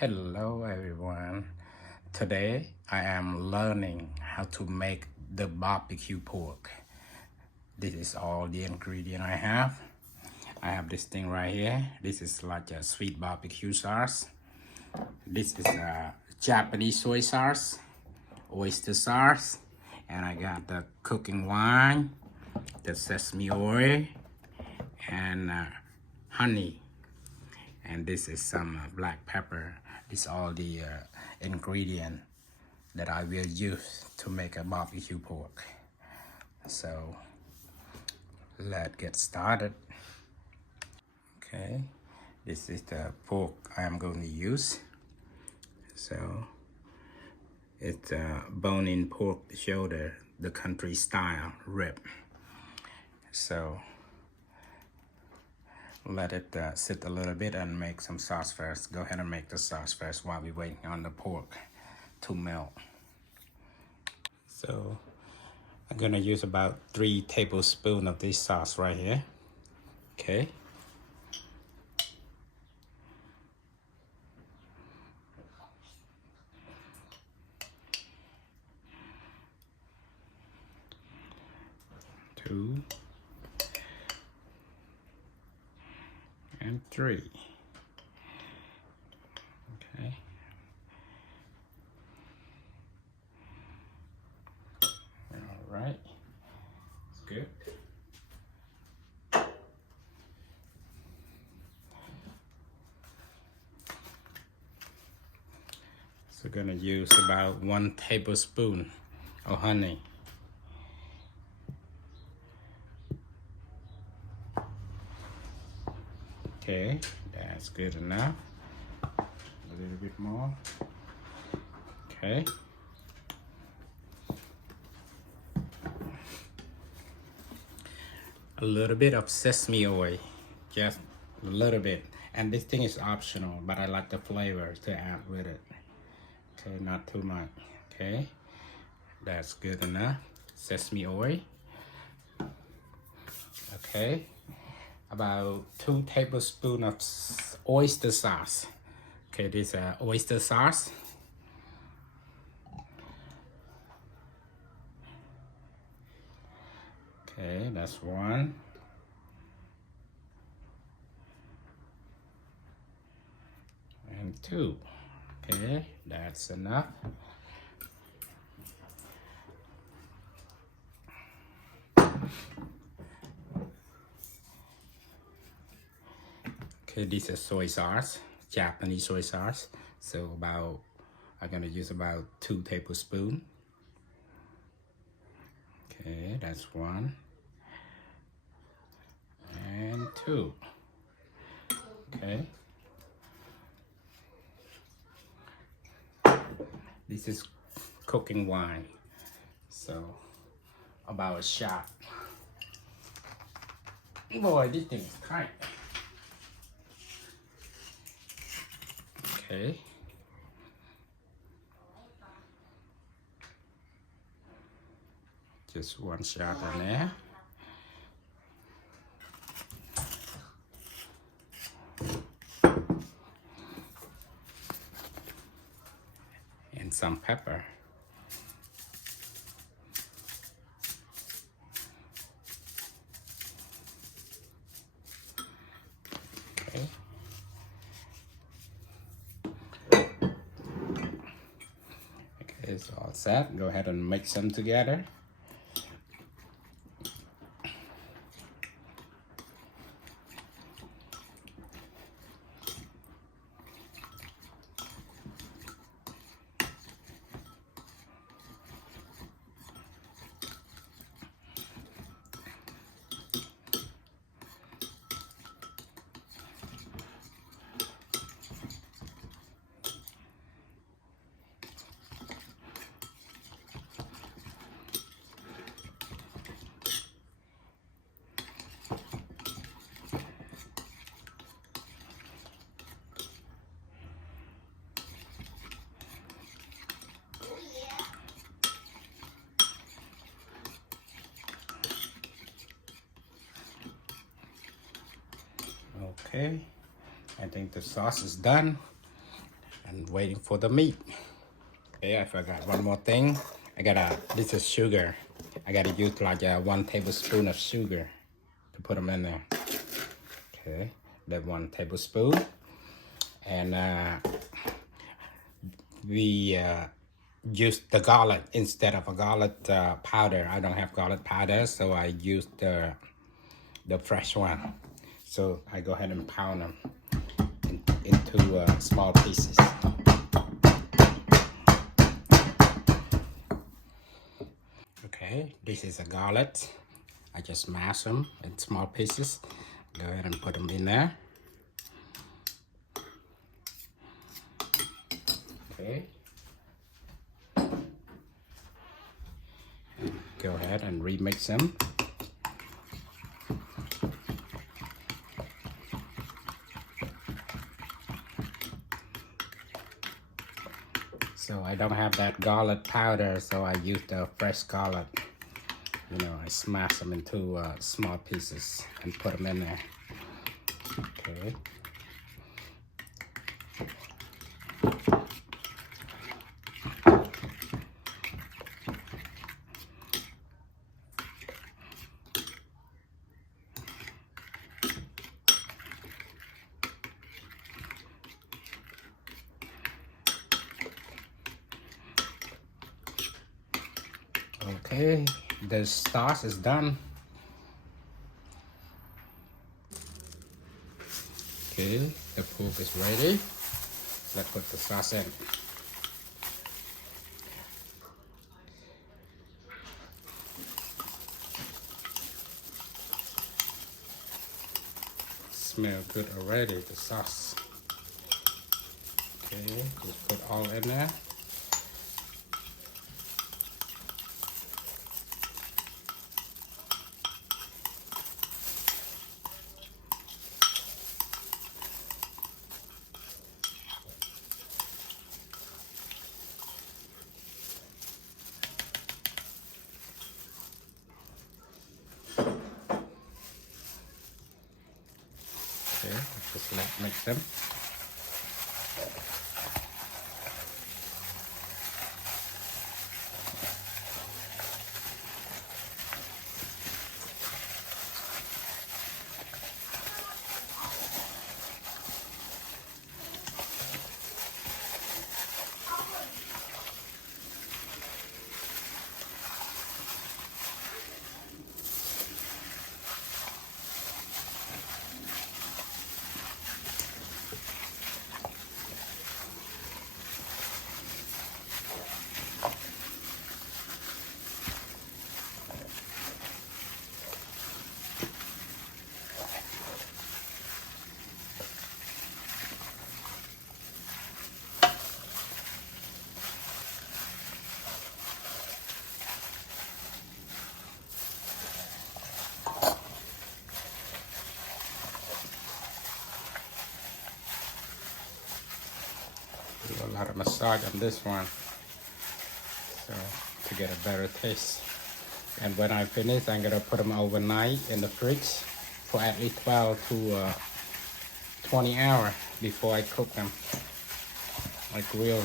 Hello everyone. Today I am learning how to make the barbecue pork. This is all the ingredient I have. I have this thing right here. This is like a sweet barbecue sauce. This is a Japanese soy sauce, oyster sauce, and I got the cooking wine, the sesame oil, and honey. And this is some black pepper. This is all the ingredient that I will use to make a barbecue pork. So let's get started. Okay, this is the pork I am going to use. So it's a bone-in pork shoulder, the country style rib. So let it sit a little bit and make some sauce first. Go ahead and make the sauce first while we're waiting on the pork to melt. So I'm gonna use about 3 tablespoons of this sauce right here. Okay. Two and 3. Okay. All right. It's good. So gonna use about 1 tablespoon of honey. Okay, that's good enough. A little bit more. Okay. A little bit of sesame oil, just a little bit. And this thing is optional, but I like the flavor to add with it. Okay, not too much. Okay, that's good enough. Sesame oil. Okay, about 2 tablespoons of oyster sauce. Okay, this oyster sauce. Okay, that's 1. And 2. Okay, that's enough. Okay, this is soy sauce, Japanese soy sauce. So I'm gonna use about 2 tablespoons. Okay, that's 1. And 2. Okay. This is cooking wine. So about a shot. Boy, this thing is tight. Okay. Just 1 shot in there. And some pepper. Okay. Okay, it's all set. Go ahead and mix them together. Okay, I think the sauce is done. and waiting for the meat. Okay, I forgot one more thing. This is sugar. I gotta use like 1 tablespoon of sugar to put them in there. Okay, that 1 tablespoon. And we use the garlic instead of a garlic powder. I don't have garlic powder, so I use the fresh one. So I go ahead and pound them into small pieces. Okay, this is a garlic. I just mash them in small pieces. Go ahead and put them in there. Okay. Go ahead and remix them. So I don't have that garlic powder, so I use the fresh garlic. You know, I smash them into small pieces and put them in there. Okay. Okay, the sauce is done. Okay, the pork is ready. Let's put the sauce in. Smell good already, the sauce. Okay, just put all in there. Okay, just mix them. Do a lot of massage on this one, so to get a better taste. And when I finish, I'm gonna put them overnight in the fridge for at least 12 to 20 hours before I cook them, like real.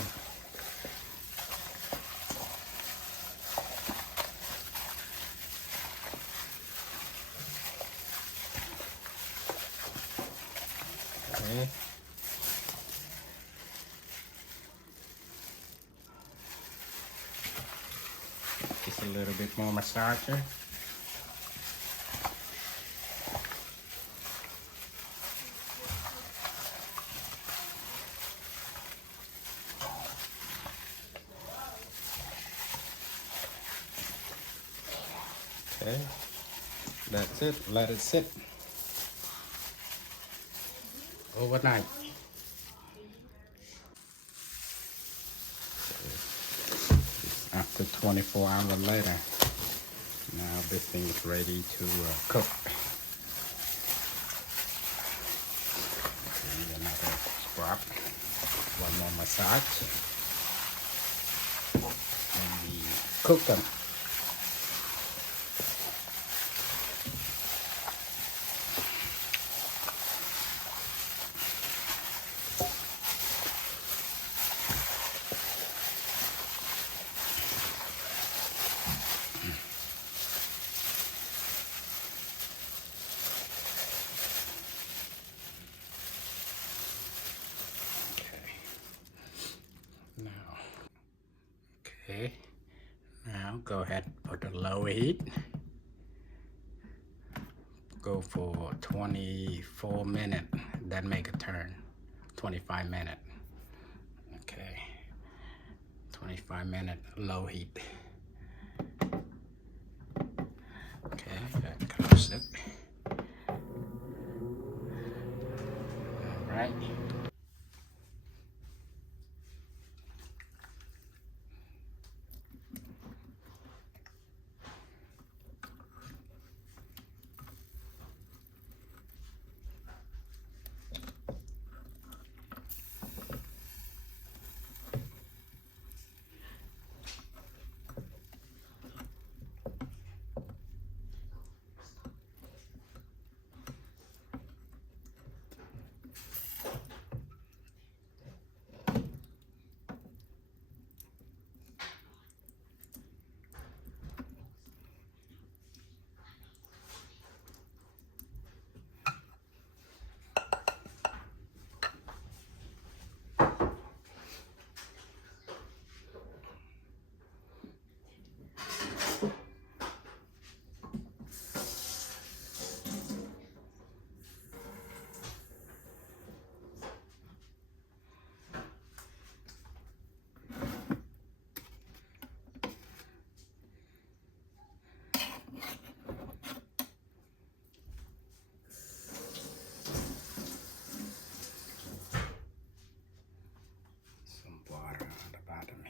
Okay. Just a little bit more massager. Okay, that's it. Let it sit overnight. After 24 hours later, now this thing is ready to cook. And another scrub, one more massage, and we cook them. Now go ahead, put a low heat. Go for 24 minutes, then make a turn. 25 minutes. Okay. 25 minutes, low heat. Okay, close it. All right.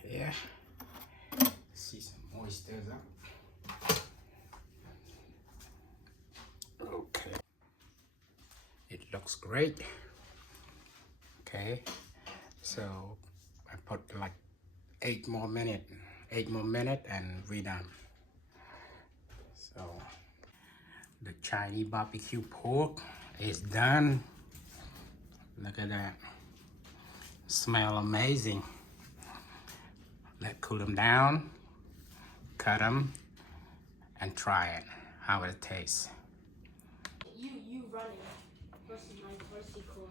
Yeah, see some oysters up. Okay, it looks great. Okay, so I put like 8 more minutes and we're done. So the Chinese barbecue pork is done. Look at that, smell amazing. Let cool them down, cut them, and try it, how it tastes. You running versus my mercy core.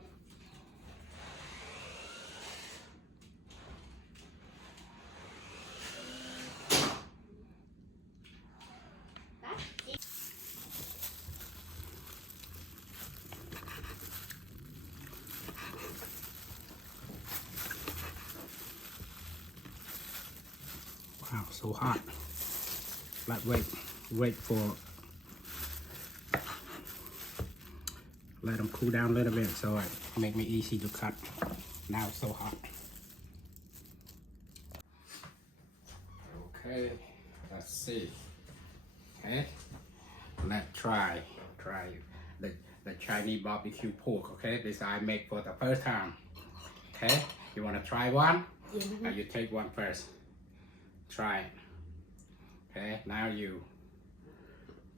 Wow, so hot. But wait for, let them cool down a little bit so it make me easy to cut. Now it's so hot. Okay, let's see. Okay, let's try the Chinese barbecue pork. Okay, this I make for the first time. Okay, you wanna try one? Yeah. Now you take one first. Try it. Okay, now you.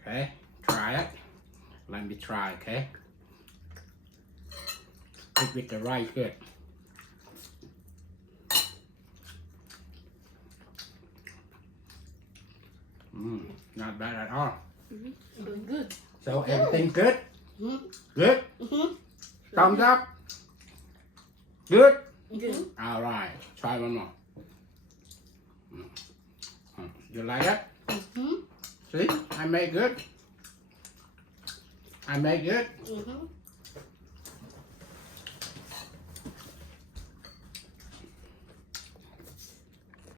Okay, try it. Let me try, okay? Eat with the rice good. Not bad at all. Doing good. So everything good? Mm-hmm. Good? Mm-hmm. Thumbs up? Good? Good. All right, try one more. You like it? Mm-hmm. See, I make good. I make good. Mm-hmm.